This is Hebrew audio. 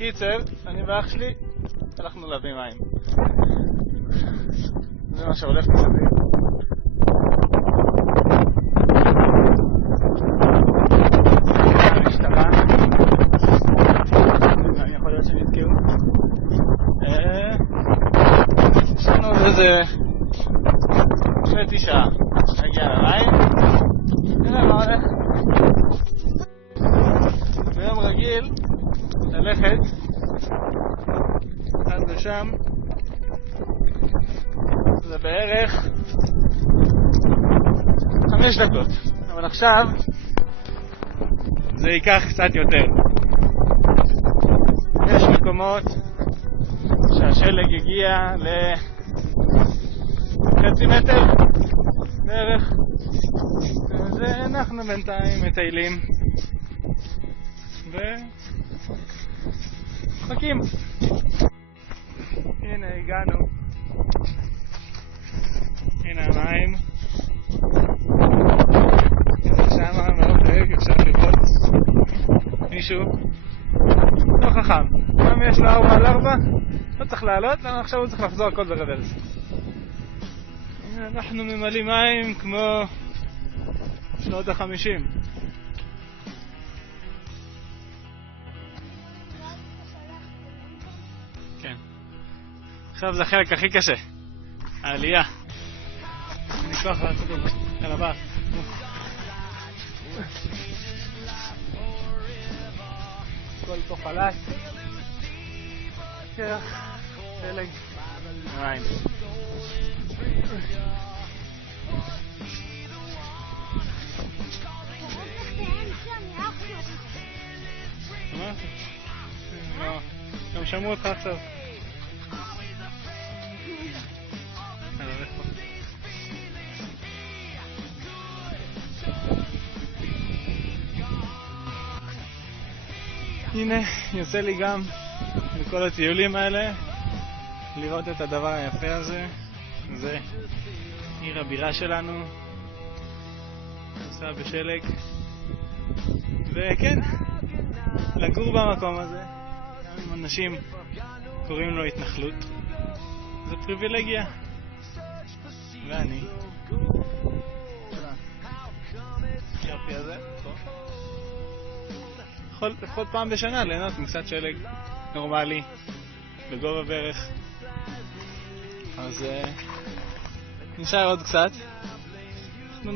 קיצר, אני ואח שלי הלכנו להביא מים. זה מה שהולך מסביב. המשטרה. אני יכול להיות שנתקעו. יש לנו עוד איזה 2 שעה להגיע למים. נראה מה הולך. ביום רגיל ללכת עד לשם זה בערך 5 דקות, אבל עכשיו זה ייקח קצת יותר. יש מקומות שהשלג הגיע ל0.5 מטר בערך, אז אנחנו בינתיים מטיילים ומחכים. הנה הגענו, הנה המים, שמה מרחק אפשר לראות מישהו לא חכם, גם יש לו 4x4, לא צריך לעלות, עכשיו הוא צריך לחזור הכל ברוורס. אנחנו ממלאים מים כמו שנות ה-50. כן. עכשיו זה החלק הכי קשה, העלייה. אני כוח לעשות את זה, יאללה בא. הכל פה חלש. קרח, שלג, מים. מה? גם שמעו אותך עכשיו. הנה, יוצא לי גם בכל הטיולים האלה לראות את הדבר היפה הזה. זה עיר הבירה שלנו, נוסע בשלג, וכן, לגור במקום הזה, גם אם אנשים קוראים לו התנחלות, זה פריבילגיה. ואני יופי הזה יכול לפחות פעם בשנה ליהנות מקצת שלג נורמלי בגובה בערך. אז נשאר עוד קצת, אנחנו